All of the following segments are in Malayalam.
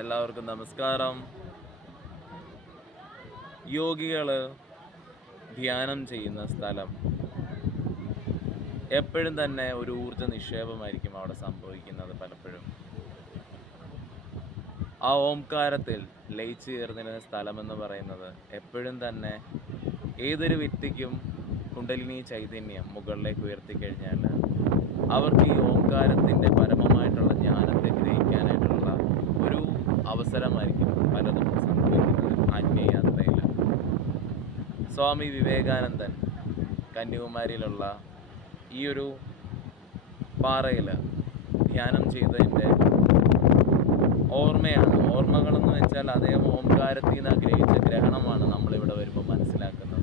എല്ലാവർക്കും നമസ്കാരം. യോഗികൾ ധ്യാനം ചെയ്യുന്ന സ്ഥലം എപ്പോഴും തന്നെ ഒരു ഊർജ്ജ നിക്ഷേപമായിരിക്കും അവിടെ സംഭവിക്കുന്നത്. പലപ്പോഴും ആ ഓംകാരത്തിൽ ലയിച്ചു ചേർന്നിരുന്ന സ്ഥലമെന്ന് പറയുന്നത് എപ്പോഴും തന്നെ ഏതൊരു വ്യക്തിക്കും കുണ്ടലിനി ചൈതന്യം മുകളിലേക്ക് ഉയർത്തിക്കഴിഞ്ഞാൽ അവർക്ക് ഈ ഓംകാരത്തിൻ്റെ പരമമായിട്ടുള്ള ജ്ഞാനത്തെ ഗ്രഹിക്കാനായിട്ടുള്ള ഒരു അവസരമായിരിക്കും പലതും സംഭവിക്കുന്നത് ആത്മീയ യാത്രയിൽ. സ്വാമി വിവേകാനന്ദൻ കന്യാകുമാരിയിലുള്ള ഈ ഒരു പാറയിൽ ധ്യാനം ചെയ്തതിൻ്റെ ഓർമ്മകളെന്ന് വെച്ചാൽ അദ്ദേഹം ഓംകാരത്തിൽ നിന്ന് ഗ്രഹിച്ച ഗ്രഹണമാണ് നമ്മളിവിടെ വരുമ്പോൾ മനസ്സിലാക്കുന്നത്.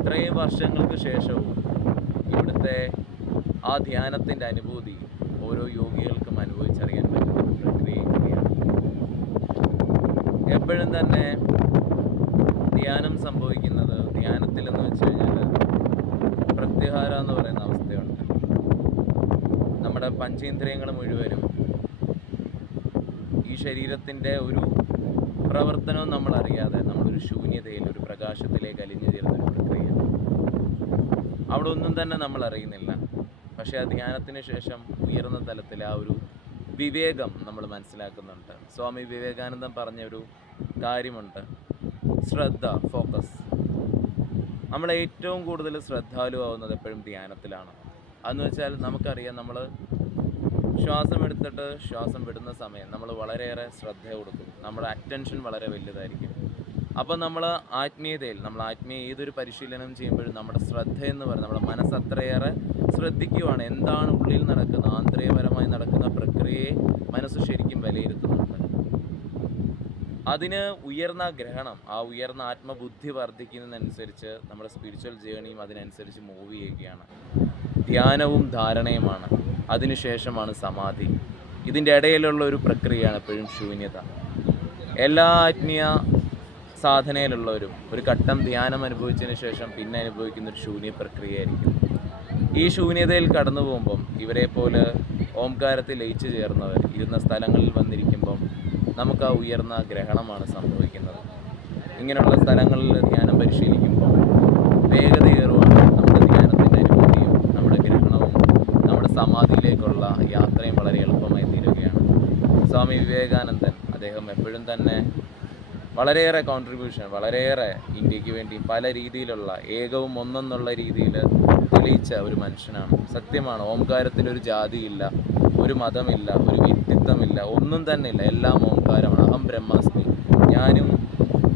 ഇത്രയും വർഷങ്ങൾക്ക് ശേഷവും ഇവിടുത്തെ ആ ധ്യാനത്തിൻ്റെ അനുഭൂതി ഓരോ യോഗികൾക്കും അനുഭവിച്ചറിയാൻ പറ്റുന്ന പ്രക്രിയയാണ്. എപ്പോഴും തന്നെ ധ്യാനം സംഭവിക്കുന്നത് ധ്യാനത്തിലെന്ന് വെച്ച് കഴിഞ്ഞാൽ പ്രത്യാഹാര എന്ന് പറയുന്ന അവസ്ഥയുണ്ട്. നമ്മുടെ പഞ്ചേന്ദ്രിയങ്ങൾ മുഴുവനും ഈ ശരീരത്തിൻ്റെ ഒരു പ്രവർത്തനവും നമ്മളറിയാതെ നമ്മളൊരു ശൂന്യതയിൽ ഒരു പ്രകാശത്തിലേക്ക് അലിഞ്ഞു ചേർന്നൊരു പ്രക്രിയ. അവിടെ ഒന്നും തന്നെ നമ്മൾ അറിയുന്നില്ല. പക്ഷേ ആ ധ്യാനത്തിന് ശേഷം ഉയർന്ന തലത്തിൽ ആ ഒരു വിവേകം നമ്മൾ മനസ്സിലാക്കുന്നുണ്ട്. സ്വാമി വിവേകാനന്ദൻ പറഞ്ഞൊരു കാര്യമുണ്ട്, ശ്രദ്ധ, ഫോക്കസ്. നമ്മൾ ഏറ്റവും കൂടുതൽ ശ്രദ്ധാലുവാകുന്നത് എപ്പോഴും ധ്യാനത്തിലാണ്. അതെന്ന് വെച്ചാൽ നമുക്കറിയാം, നമ്മൾ ശ്വാസം എടുത്തിട്ട് ശ്വാസം വിടുന്ന സമയം നമ്മൾ വളരെയേറെ ശ്രദ്ധ കൊടുക്കും. നമ്മുടെ അറ്റൻഷൻ വളരെ വലുതായിരിക്കും. അപ്പം നമ്മൾ ആത്മീയ ഏതൊരു പരിശീലനം ചെയ്യുമ്പോഴും നമ്മുടെ ശ്രദ്ധ എന്ന് പറയുന്നത് നമ്മുടെ മനസ്സ് അത്രയേറെ ശ്രദ്ധിക്കുവാണ്. എന്താണ് ഉള്ളിൽ നടക്കുന്ന ആന്തരികപരമായി നടക്കുന്ന പ്രക്രിയയെ മനസ്സ് ശരിക്കും വിലയിരുത്തുന്നുണ്ട്. അതിന് ഉയർന്ന ഗ്രഹണം, ആ ഉയർന്ന ആത്മബുദ്ധി വർദ്ധിക്കുന്നതിനനുസരിച്ച് നമ്മുടെ സ്പിരിച്വൽ ജേണിയും അതിനനുസരിച്ച് മൂവ് ചെയ്യുകയാണ്. ധ്യാനവും ധാരണയുമാണ്, അതിനുശേഷമാണ് സമാധി. ഇതിൻ്റെ ഇടയിലുള്ള ഒരു പ്രക്രിയയാണ് എപ്പോഴും ശൂന്യത. എല്ലാ ആത്മീയ സാധനയിലുള്ളവരും ഒരു ഘട്ടം ധ്യാനം അനുഭവിച്ചതിന് ശേഷം പിന്നെ അനുഭവിക്കുന്ന ഒരു ശൂന്യ പ്രക്രിയയായിരിക്കും. ഈ ശൂന്യതയിൽ കടന്നു പോകുമ്പം ഇവരെ പോലെ ഓംകാരത്തിൽ ലയിച്ചു ചേർന്നവർ ഇരുന്ന സ്ഥലങ്ങളിൽ വന്നിരിക്കുമ്പം നമുക്ക് ആ ഉയർന്ന ഗ്രഹണമാണ് സംഭവിക്കുന്നത്. ഇങ്ങനെയുള്ള സ്ഥലങ്ങളിൽ ധ്യാനം പരിശീലിക്കുമ്പോൾ വേഗതയേറുവാണ് നമ്മുടെ ധ്യാനത്തിൻ്റെ അനുഭൂതിയും നമ്മുടെ ഗ്രഹണവും നമ്മുടെ സമാധിയിലേക്കുള്ള യാത്രയും വളരെ എളുപ്പമായി തീരുകയാണ്. സ്വാമി വിവേകാനന്ദൻ അദ്ദേഹം എപ്പോഴും തന്നെ വളരെയേറെ കോൺട്രിബ്യൂഷൻ, വളരെയേറെ ഇന്ത്യക്ക് വേണ്ടി പല രീതിയിലുള്ള ഏകവും ഒന്നെന്നുള്ള രീതിയിൽ തെളിയിച്ച ഒരു മനുഷ്യനാണ്. സത്യമാണ്, ഓംകാരത്തിലൊരു ജാതിയില്ല, ഒരു മതമില്ല, ഒരു വ്യക്തിത്വമില്ല, ഒന്നും തന്നെ ഇല്ല. എല്ലാം ഓംകാരമാണ്. അഹം ബ്രഹ്മാസ്മി, ഞാനും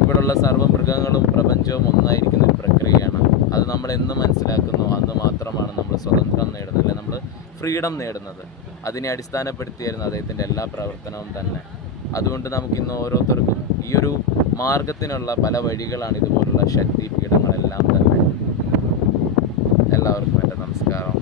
ഇവിടെയുള്ള സർവ്വമൃഗങ്ങളും പ്രപഞ്ചവും ഒന്നായിരിക്കുന്ന ഒരു പ്രക്രിയയാണ്. അത് നമ്മൾ എന്ന് മനസ്സിലാക്കുന്നു അന്ന് മാത്രമാണ് നമ്മൾ സ്വതന്ത്രം നേടുന്നത്, അല്ലെ നമ്മൾ ഫ്രീഡം നേടുന്നത്. അതിനെ അടിസ്ഥാനപ്പെടുത്തിയായിരുന്നു അദ്ദേഹത്തിൻ്റെ എല്ലാ പ്രവർത്തനവും തന്നെ. അതുകൊണ്ട് നമുക്കിന്ന് ഓരോരുത്തർക്കും ഈ ഒരു മാർഗത്തിനുള്ള പല വഴികളാണ് ഇതുപോലുള്ള ശക്തി പീഠങ്ങളെല്ലാം തന്നെ. എല്ലാവർക്കും എൻ്റെ നമസ്കാരം.